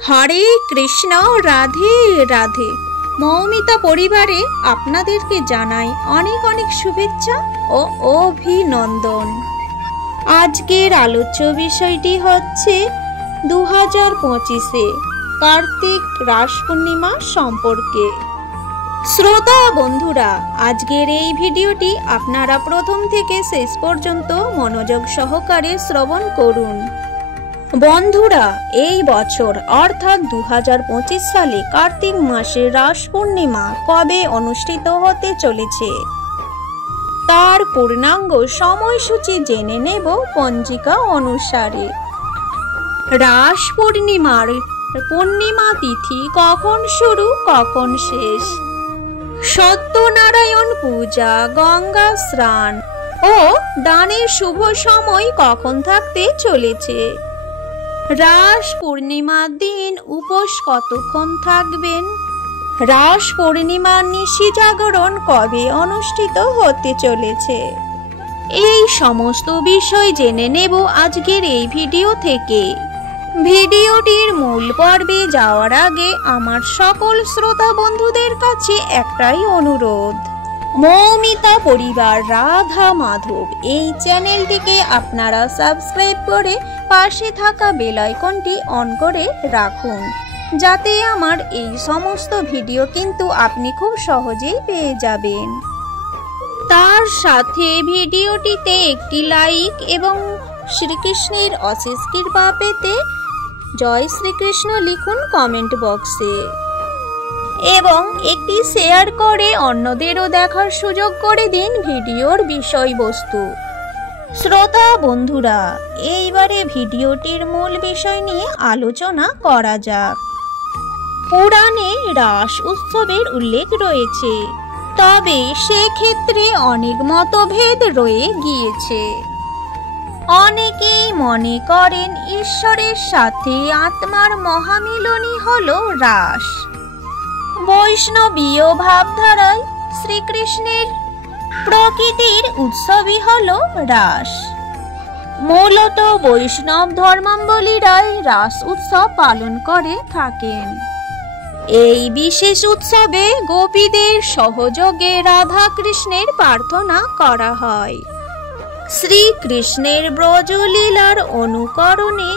হরে কৃষ্ণ, রাধে রাধে। মৌমিতা পরিবারে আপনাদেরকে জানাই অনেক অনেক শুভেচ্ছা ও অভিনন্দন। আজকের আলোচ্য বিষয়টি হচ্ছে 2025-এ কার্তিক রাস পূর্ণিমা সম্পর্কে। শ্রোতা বন্ধুরা, আজকের এই ভিডিওটি আপনারা প্রথম থেকে শেষ পর্যন্ত মনোযোগ সহকারে শ্রবণ করুন। বন্ধুরা, এই বছর অর্থাৎ 2025 সালে কার্তিক মাসে রাস পূর্ণিমা কবে অনুষ্ঠিত হতে চলেছে তার পূর্ণাঙ্গ সময়সূচি জেনে নেব পঞ্জিকা অনুসারে। রাস পূর্ণিমার পূর্ণিমা তিথি কখন শুরু কখন শেষ, সত্যনারায়ণ পূজা, গঙ্গা স্নান ও দানের শুভ সময় কখন থাকতে চলেছে, রাস পূর্ণিমার দিন উপোস কতক্ষণ থাকবেন, রাস পূর্ণিমার নিশি জাগরণ কবে অনুষ্ঠিত হতে চলেছে, এই সমস্ত বিষয় জেনে নেব আজকের এই ভিডিও থেকে। ভিডিওটির মূল পর্বে যাওয়ার আগে আমার সকল শ্রোতা বন্ধুদের কাছে একটাই অনুরোধ, মৌমিতা পরিবার রাধা মাধব এই চ্যানেলটিকে আপনারা সাবস্ক্রাইব করে পাশে থাকা বেল আইকনটি অন করে রাখুন, যাতে আমার এই সমস্ত ভিডিও কিন্তু আপনি খুব সহজেই পেয়ে যাবেন। তার সাথে ভিডিওটিতে একটি লাইক এবং শ্রীকৃষ্ণের অশেষ কৃপা পেতে জয় শ্রীকৃষ্ণ লিখুন কমেন্ট বক্সে এবং একটি শেয়ার করে অন্যদেরও দেখার সুযোগ করে দিন ভিডিওর বিষয়বস্তু। শ্রোতা বন্ধুরা, এইবারে ভিডিওটির মূল বিষয় নিয়ে আলোচনা করা যাক। পুরাণে রাস উৎসবের উল্লেখ রয়েছে, তবে সেক্ষেত্রে অনেক মতভেদ রয়ে গিয়েছে। অনেকেই মনে করেন ঈশ্বরের সাথে আত্মার মহামিলনই হলো রাস। বৈষ্ণবীয় ভাবধারায় শ্রীকৃষ্ণের প্রকৃতির উৎসবই হলো রাস। মূলত বৈষ্ণব ধর্মাবলম্বীরাই রাস উৎসব পালন করে থাকেন। এই বিশেষ উৎসবে গোপীদের সহযোগে রাধা কৃষ্ণের প্রার্থনা করা হয়। শ্রীকৃষ্ণের ব্রজলীলার অনুকরণে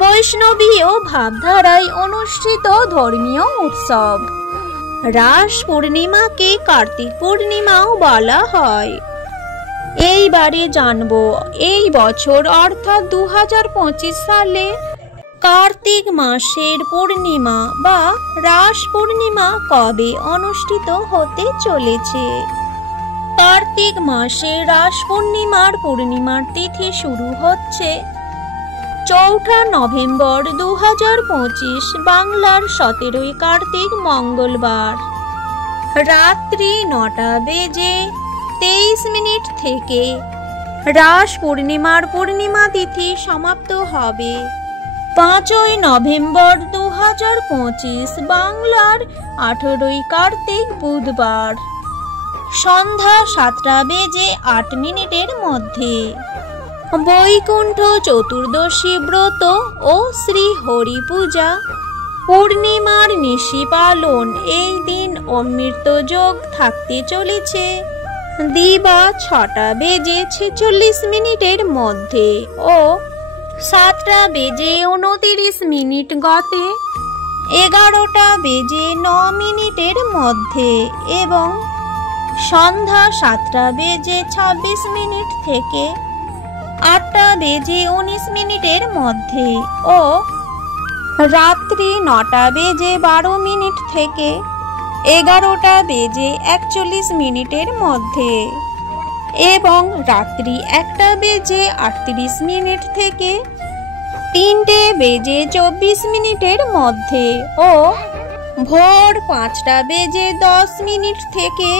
বৈষ্ণবীয় ভাবধারায় অনুষ্ঠিত ধর্মীয় উৎসব। রাস পূর্ণিমাকে কার্তিক পূর্ণিমাও বলা হয়। এইবারে জানব এই বছর অর্থাৎ 2025 সালে কার্তিক মাসের পূর্ণিমা বা রাস পূর্ণিমা কবে অনুষ্ঠিত হতে চলেছে। কার্তিক মাসে রাস পূর্ণিমার পূর্ণিমার তিথি শুরু হচ্ছে 4 নভেম্বর 2025 বাংলার 17 কার্তিক মঙ্গলবার রাত্রি 9:23 থেকে রাস পূর্ণিমার পূর্ণিমা তিথি সমাপ্ত হবে 5 নভেম্বর 2025 বাংলার 18 কার্তিক বুধবার সন্ধ্যা 7:08 মধ্যে। বৈকুণ্ঠ চতুর্দশী ব্রত ও শ্রী হরি পূজা, পূর্ণিমার নিশি পালন, এই দিন অমৃত যোগ থাকতে চলেছে দিবা 6:46 মধ্যে ও 7:29 গতে 11:09 মধ্যে এবং সন্ধ্যা 7:26 থেকে 8:19 মধ্যে ও রাত্রি 9:12 থেকে 11:41 মধ্যে এবং রাত্রি 1:38 থেকে 3:24 মধ্যে ও ভোর 5:10 থেকে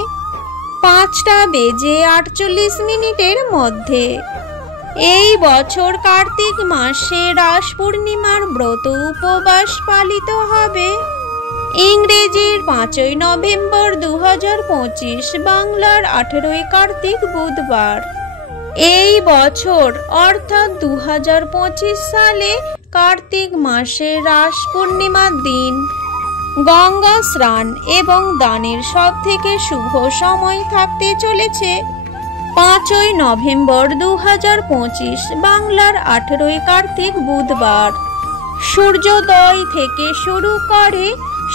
5:48 মধ্যে। এই বছর কার্তিক মাসে রাস পূর্ণিমার ব্রত উপবাস পালিত হবে ইংরেজির 5 নভেম্বর 2025 বাংলার 18 কার্তিক বুধবার। এই বছর অর্থাৎ 2025 সালে কার্তিক মাসের রাস পূর্ণিমার দিন গঙ্গা স্নান এবং দানের সব থেকে শুভ সময় থাকতে চলেছে 5ই নভেম্বর 2025 বাংলার 18ই কার্তিক বুধবার। সূর্যোদয় থেকে শুরু করে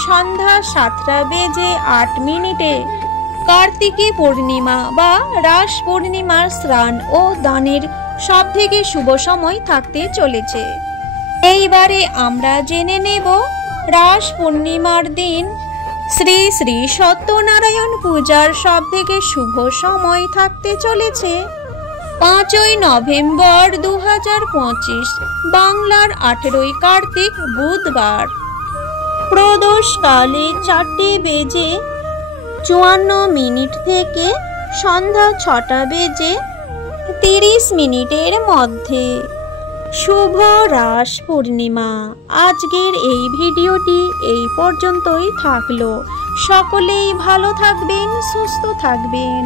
সন্ধ্যা 7টা বেজে 8 মিনিটে কার্তিকী পূর্ণিমা বা রাস পূর্ণিমার স্নান ও দানের সব থেকে শুভ সময় থাকতে চলেছে। এইবারে আমরা জেনে নেব রাস পূর্ণিমার দিন শ্রী শ্রী সত্যনারায়ণ পূজার সব থেকে শুভ সময় থাকতে চলেছে 5ই নভেম্বর 2025 বাংলার 18ই কার্তিক বুধবার। প্রদোষকালে 4টে বেজে 54 মিনিট থেকে সন্ধ্যা 6টা বেজে 30 মিনিটের মধ্যে শুভ রাস পূর্ণিমা। আজকের এই ভিডিওটি এই পর্যন্তই থাকলো। সকলেই ভালো থাকবেন, সুস্থ থাকবেন।